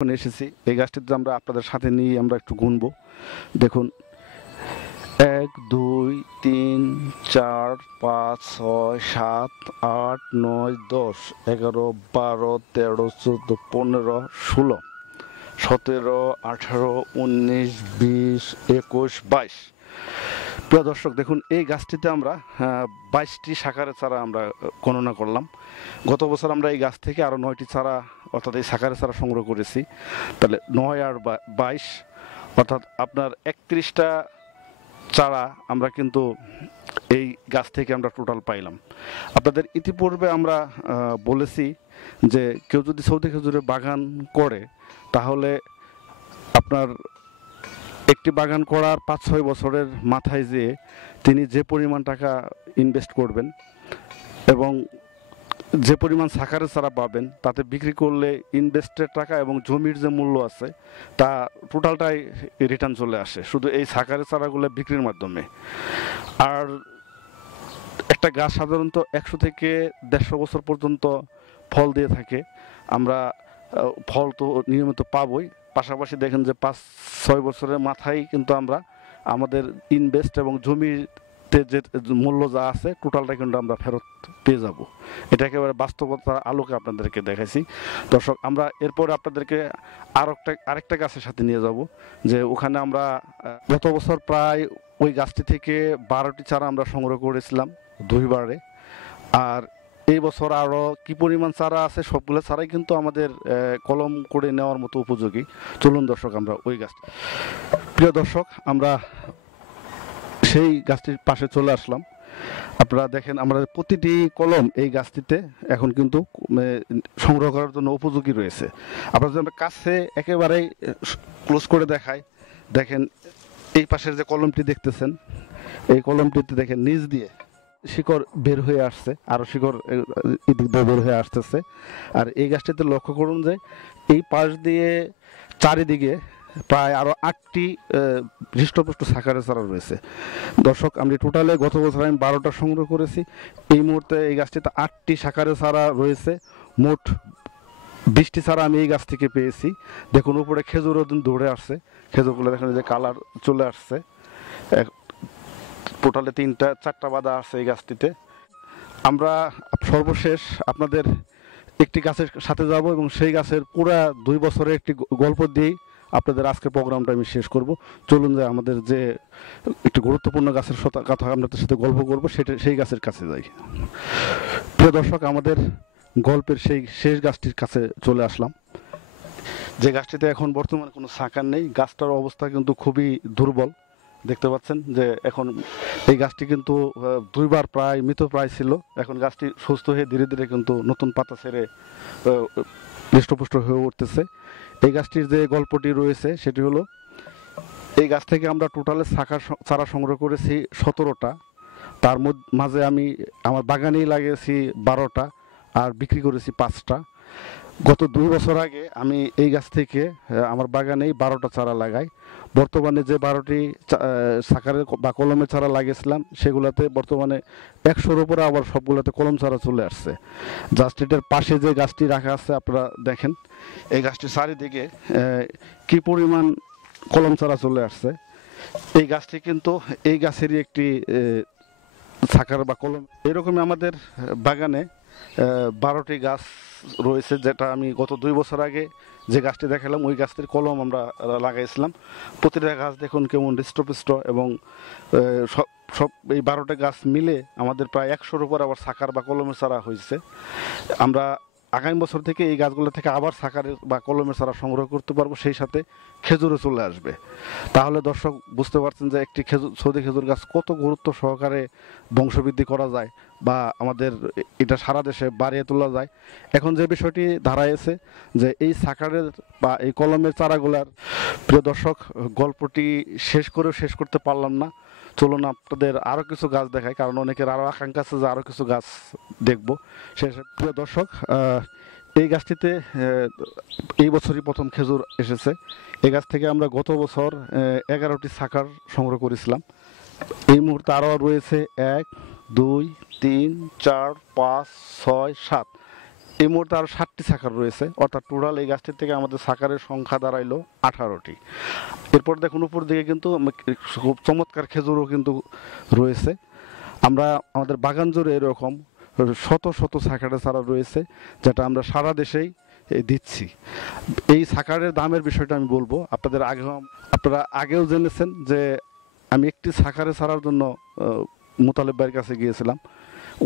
এখন এসেছি এই গাছটিতে আমরা আপনাদের সাথে নিয়ে আমরা একটু গুনবো। দেখুন ১ ২ ৩ ৪ ৫ ৬ ৭ ৮ ৯ ১০ ১১ ১২ ১৩ ১৪ ১৫ ১৬ ১৭ ১৮ ১৯ ২০ ২১ ২২। প্রিয় দর্শক দেখুন এই গাছটিতে আমরা ২২টি শাখারের চারা আমরা গণনা করলাম। গত বছর আমরা এই গাছ থেকে আরও ৯টি চারা অর্থাৎ এই শাখারের চারা সংগ্রহ করেছি। তাহলে ৯ আর ২২ অর্থাৎ আপনার ৩১টা চারা আমরা কিন্তু এই গাছ থেকে আমরা টোটাল পাইলাম। আপনাদের ইতিপূর্বে আমরা বলেছি যে কেউ যদি সৌদি খেজুরের বাগান করে তাহলে আপনার একটি বাগান করার ৫-৬ বছরের মাথায় যেয়ে তিনি যে পরিমাণ টাকা ইনভেস্ট করবেন এবং যে পরিমাণ শাখারের চারা পাবেন তাতে বিক্রি করলে ইনভেস্টের টাকা এবং জমির যে মূল্য আছে তা টোটালটাই রিটার্ন চলে আসে শুধু এই শাখারের চারাগুলো বিক্রির মাধ্যমে। আর একটা গাছ সাধারণত ১০০ থেকে ১৫০ বছর পর্যন্ত ফল দিয়ে থাকে। আমরা ফল তো নিয়মিত পাবই, পাশাপাশি দেখেন যে ৫-৬ বছরের মাথায় কিন্তু আমরা আমাদের ইনভেস্ট এবং জমিতে যে মূল্য যা আছে টোটালটা কিন্তু আমরা ফেরত পেয়ে যাব। এটা একেবারে বাস্তবতার আলোকে আপনাদেরকে দেখাইছি। দর্শক আমরা এরপরে আপনাদেরকে আরেকটা গাছের সাথে নিয়ে যাব যে ওখানে আমরা গত বছর প্রায় ওই গাছটি থেকে ১২টি চারা আমরা সংগ্রহ করেছিলাম দুইবারে। আর এই বছর আরও কি পরিমাণ চারা আছে সবগুলো চারাই কিন্তু আমাদের কলম করে নেওয়ার মতো উপযোগী। চলুন দর্শক আমরা ওই গাছটি, প্রিয় দর্শক আমরা সেই গাছটির পাশে চলে আসলাম। আপনারা দেখেন আমরা প্রতিটি কলম এই গাছটিতে এখন কিন্তু সংগ্রহ করার জন্য উপযোগী রয়েছে। আপনারা যদি আমরা কাছে একেবারেই ক্লোজ করে দেখাই, দেখেন এই পাশের যে কলমটি দেখতেছেন এই কলমটিতে দেখেন নিচ দিয়ে শিকড় বের হয়ে আসছে, আরও শিকড় এদিক দিয়ে বের হয়ে আসতেছে। আর এই গাছটিতে লক্ষ্য করুন যে এই পাশ দিয়ে চারিদিকে প্রায় আরও ৮টি হৃষ্টপুষ্ট শাখারের চারা রয়েছে। দর্শক আমি টোটালে গত বছর আমি ১২টা সংগ্রহ করেছি। এই মুহূর্তে এই গাছটিতে ৮টি শাখারের চারা রয়েছে। মোট ২০টি চারা আমি এই গাছ থেকে পেয়েছি। দেখুন উপরে খেজুরও ধরে আসছে, খেজুরগুলো দেখেন যে কালার চলে আসছে। টোটালে ৩-৪টা বাঁধা আছে এই গাছটিতে। আমরা সর্বশেষ আপনাদের একটি গাছের সাথে যাব এবং সেই গাছের পুরা ২ বছরের একটি গল্প দিয়েই আপনাদের আজকের প্রোগ্রামটা আমি শেষ করব। চলুন যে আমাদের যে একটি গুরুত্বপূর্ণ গাছের কথা আপনাদের সাথে গল্প করব সেই গাছের কাছে যাই। প্রিয় দর্শক আমাদের গল্পের সেই শেষ গাছটির কাছে চলে আসলাম, যে গাছটিতে এখন বর্তমানে কোনো শাখা নেই। গাছটার অবস্থা কিন্তু খুবই দুর্বল। দেখতে পাচ্ছেন যে এখন এই গাছটি কিন্তু ২বার প্রায় মৃতপ্রায় ছিল। এখন গাছটি সুস্থ হয়ে ধীরে ধীরে কিন্তু নতুন পাতা ছেড়ে হৃষ্টপুষ্ট হয়ে উঠতেছে। এই গাছটির যে গল্পটি রয়েছে সেটি হলো এই গাছ থেকে আমরা টোটালে চারা সংগ্রহ করেছি ১৭টা। তার মাঝে আমি আমার বাগানেই লাগিয়েছি ১২টা আর বিক্রি করেছি 5টা। গত ২ বছর আগে আমি এই গাছ থেকে আমার বাগানেই ১২টা চারা লাগাই। বর্তমানে যে ১২টি শাখারের বা কলমের চারা লাগিয়েছিলাম সেগুলোতে বর্তমানে ১০০-র উপরে আবার সবগুলোতে কলম চারা চলে আসছে। জাস্ট এটার পাশে যে গাছটি রাখা আছে আপনারা দেখেন এই গাছটির চারিদিকে কি পরিমাণ কলম চারা চলে আসছে। এই গাছটি কিন্তু এই গাছেরই একটি শাখার বা কলম। এরকমই আমাদের বাগানে ১২টি গাছ রয়েছে, যেটা আমি গত ২ বছর আগে যে গাছটি দেখালাম ওই গাছটির কলম আমরা লাগাইছিলাম। প্রতিটা গাছ দেখুন কেমন হৃষ্টপুষ্ট এবং সব এই ১২টা গাছ মিলে আমাদের প্রায় ১০০-র উপর আবার শাখার বা কলমের চারা হয়েছে। আমরা আগামী বছর থেকে এই গাছগুলো থেকে আবার শাখারের বা কলমের চারা সংগ্রহ করতে পারবো, সেই সাথে খেজুরও চলে আসবে। তাহলে দর্শক বুঝতে পারছেন যে একটি সৌদি খেজুর গাছ কত গুরুত্ব সহকারে বংশবৃদ্ধি করা যায় বা আমাদের এটা সারা দেশে বাড়িয়ে তোলা যায়। এখন যে বিষয়টি দাঁড়াইছে যে এই শাখারের বা এই কলমের চারাগুলার, প্রিয় দর্শক গল্পটি শেষ করতে পারলাম না। চলুন আপনাদের আরও কিছু গাছ দেখাই, কারণ অনেকের আরও আকাঙ্ক্ষা আছে যে আরও কিছু গাছ দেখবো। প্রিয় দর্শক এই গাছটিতে এই বছরই প্রথম খেজুর এসেছে। এই গাছ থেকে আমরা গত বছর 11টি শাখার সংগ্রহ করেছিলাম। এই মুহূর্তে আরও রয়েছে ১, ২, ৩, ৪, ৫, ৬, ৭ এই মুহূর্তে আরও 7টি সাকার রয়েছে, অর্থাৎ টোটাল এই গাছটির থেকে আমাদের সাকারের সংখ্যা দাঁড়াইলো 18টি। এরপর দেখুন উপর দিকে কিন্তু খুব চমৎকার খেজুরও কিন্তু রয়েছে। আমরা আমাদের বাগান জুড়ে এরকম শত শত সাকারের চারা রয়েছে, যেটা আমরা সারা দেশেই দিচ্ছি। এই সাকারের দামের বিষয়টা আমি বলবো, আপনারা আগেও জেনেছেন যে আমি একটি সাকারের চারার জন্য মোতালেব ভাইয়ের কাছে গিয়েছিলাম।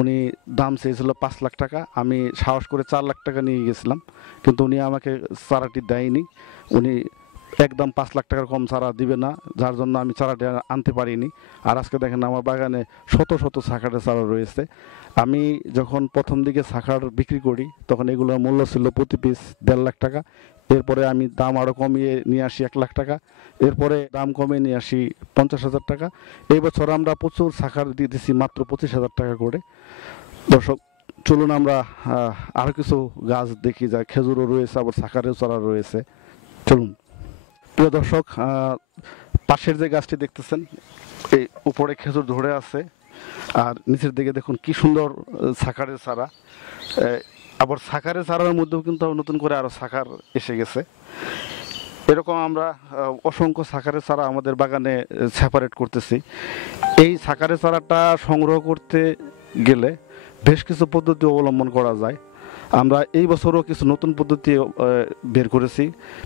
উনি দাম চেয়েছিল 5 লাখ টাকা, আমি সাহস করে 4 লাখ টাকা নিয়ে গেছিলাম, কিন্তু উনি আমাকে চারাটি দেয়নি। উনি একদম 5 লাখ টাকার কম চারা দিবে না, যার জন্য আমি চারাটি আনতে পারিনি। আর আজকে দেখেন আমার বাগানে শত শত সাকারের চারা রয়েছে। আমি যখন প্রথম দিকে সাকার বিক্রি করি তখন এগুলোর মূল্য ছিল প্রতি পিস 1.5 লাখ টাকা। এরপরে আমি দাম আরও কমিয়ে নিয়ে আসি 1 লাখ টাকা, এরপরে দাম কমিয়ে নিয়ে আসি 50,000 টাকা। এই বছর আমরা প্রচুর সাকার দিয়ে দিচ্ছি মাত্র 25,000 টাকা করে। দর্শক চলুন আমরা আরও কিছু গাছ দেখি, যা খেজুরও রয়েছে, আবার সাকারের চারা রয়েছে। চলুন প্রিয় দর্শক, পাশের যে গাছটি দেখতেছেন এই উপরে খেজুর ধরে আছে, আর নিচের দিকে দেখুন কি সুন্দর সাকারের চারা। আবার সাকারের চারার মধ্যেও কিন্তু নতুন করে আরও সাকার এসে গেছে। এরকম আমরা অসংখ্য সাকারের চারা আমাদের বাগানে সেপারেট করতেছি। এই সাকারের চারাটা সংগ্রহ করতে গেলে বেশ কিছু পদ্ধতি অবলম্বন করা যায়। আমরা এই বছরও কিছু নতুন পদ্ধতি বের করেছি,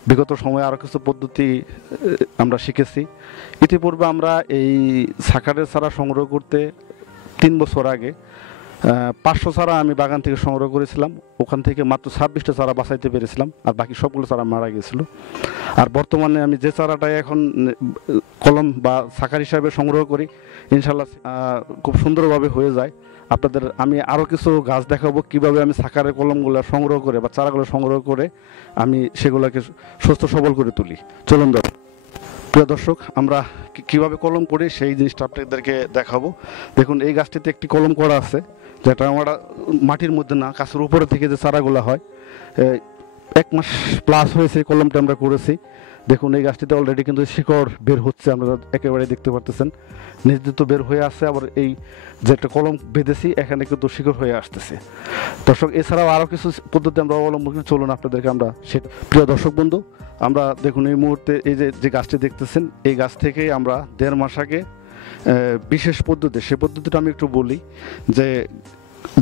বিগত সময়ে আরও কিছু পদ্ধতি আমরা শিখেছি। ইতিপূর্বে আমরা এই সাকারের চারা সংগ্রহ করতে 3 বছর আগে 500 চারা আমি বাগান থেকে সংগ্রহ করেছিলাম, ওখান থেকে মাত্র 26টা চারা বাঁচাইতে পেরেছিলাম, আর বাকি সবগুলো চারা মারা গিয়েছিল। আর বর্তমানে আমি যে চারাটাই এখন কলম বা সাকার হিসাবে সংগ্রহ করি, ইনশাল্লাহ খুব সুন্দরভাবে হয়ে যায়। আপনাদের আমি আরও কিছু গাছ দেখাবো কিভাবে আমি সাকারের কলমগুলো সংগ্রহ করে বা চারাগুলো সংগ্রহ করে আমি সেগুলোকে সুস্থ সবল করে তুলি। চলুন প্রিয় দর্শক, আমরা কিভাবে কলম করি সেই জিনিসটা আপনাদেরকে দেখাবো। দেখুন এই গাছটিতে একটি কলম করা আছে, যেটা আমরা মাটির মধ্যে না, গাছের উপরে থেকে যে চারাগুলো হয়, 1 মাস প্লাস হয়েছে কলমটা আমরা করেছি। দেখুন এই গাছটিতে অলরেডি কিন্তু শিকড় বের হচ্ছে, আপনারা একেবারে দেখতে পারতেছেন, নির্দিত বের হয়ে আসছে। আবার এই যেটা কলম বেঁধেছি এখানে কিন্তু শিকড় হয়ে আসতেছে। দর্শক এছাড়াও আরও কিছু পদ্ধতি আমরা অবলম্বন করি, চলুন আপনাদেরকে আমরা প্রিয় দর্শক বন্ধু, আমরা দেখুন এই মুহূর্তে এই যে গাছটি দেখতেছেন, এই গাছ থেকে আমরা 1.5 মাস আগে বিশেষ পদ্ধতি, সেই পদ্ধতিটা আমি একটু বলি।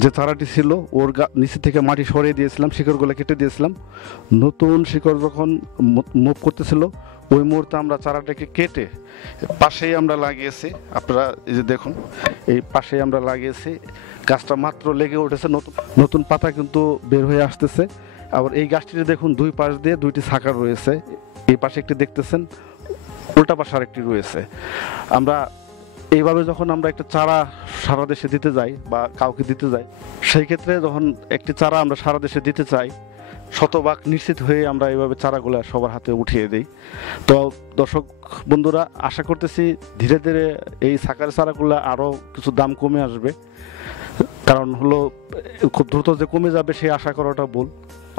যে চারাটি ছিল ওর নিচে থেকে মাটি সরিয়ে দিয়েছিলাম, শিকড়গুলো কেটে দিয়েছিলাম। নতুন শিকড় যখন মুভ করতেছিল ওই মুহূর্তে আমরা চারাটাকে কেটে পাশেই আমরা লাগিয়েছি। আপনারা এই যে দেখুন এই পাশেই আমরা লাগিয়েছি, গাছটা মাত্র লেগে উঠেছে, নতুন পাতা কিন্তু বের হয়ে আসতেছে। আবার এই গাছটিতে দেখুন 2 পাশ দিয়ে 2টি সাকার রয়েছে, এই পাশে একটি দেখতেছেন, উল্টা পাশে আরেকটি রয়েছে। আমরা এইভাবে যখন আমরা একটা চারা সারা দেশে দিতে যাই বা কাউকে দিতে যাই, সেই ক্ষেত্রে যখন একটি চারা আমরা সারা দেশে দিতে চাই, শতভাগ নিশ্চিত হয়ে আমরা এইভাবে চারাগুলো সবার হাতে উঠিয়ে দিই। তো দর্শক বন্ধুরা, আশা করতেছি ধীরে ধীরে এই সাকারের চারাগুলো আরও কিছু দাম কমে আসবে, কারণ হলো খুব দ্রুত যে কমে যাবে সেই আশা করাটা ভুল,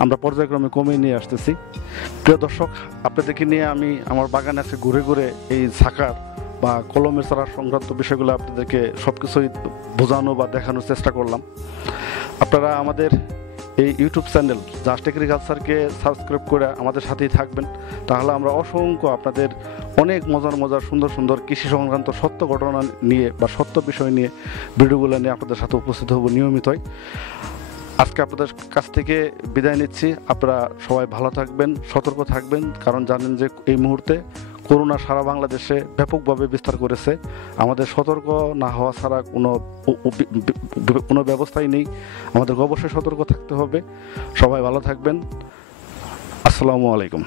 আমরা পর্যায়ক্রমে কমে নিয়ে আসতেছি। প্রিয় দর্শক, আপনাদেরকে নিয়ে আমি আমার বাগানে আছে ঘুরে ঘুরে এই সাকার বা কলমের চারা সংক্রান্ত বিষয়গুলো আপনাদেরকে সব কিছুই বোঝানো বা দেখানোর চেষ্টা করলাম। আপনারা আমাদের এই ইউটিউব চ্যানেল জাস্ট এগ্রিকালচারকে সাবস্ক্রাইব করে আমাদের সাথেই থাকবেন, তাহলে আমরা অসংখ্য আপনাদের অনেক মজার সুন্দর সুন্দর কৃষি সংক্রান্ত সত্য ঘটনা নিয়ে বা সত্য বিষয় নিয়ে ভিডিওগুলো নিয়ে আপনাদের সাথে উপস্থিত হব নিয়মিতই। আজকে আপনাদের কাছ থেকে বিদায় নিচ্ছি। আপনারা সবাই ভালো থাকবেন, সতর্ক থাকবেন, কারণ জানেন যে এই মুহূর্তে করোনা সারা বাংলাদেশে ব্যাপকভাবে বিস্তার করেছে। আমাদের সতর্ক না হওয়া ছাড়া কোনো ব্যবস্থাই নেই, আমাদেরকে অবশ্যই সতর্ক থাকতে হবে। সবাই ভালো থাকবেন। আসসালামু আলাইকুম।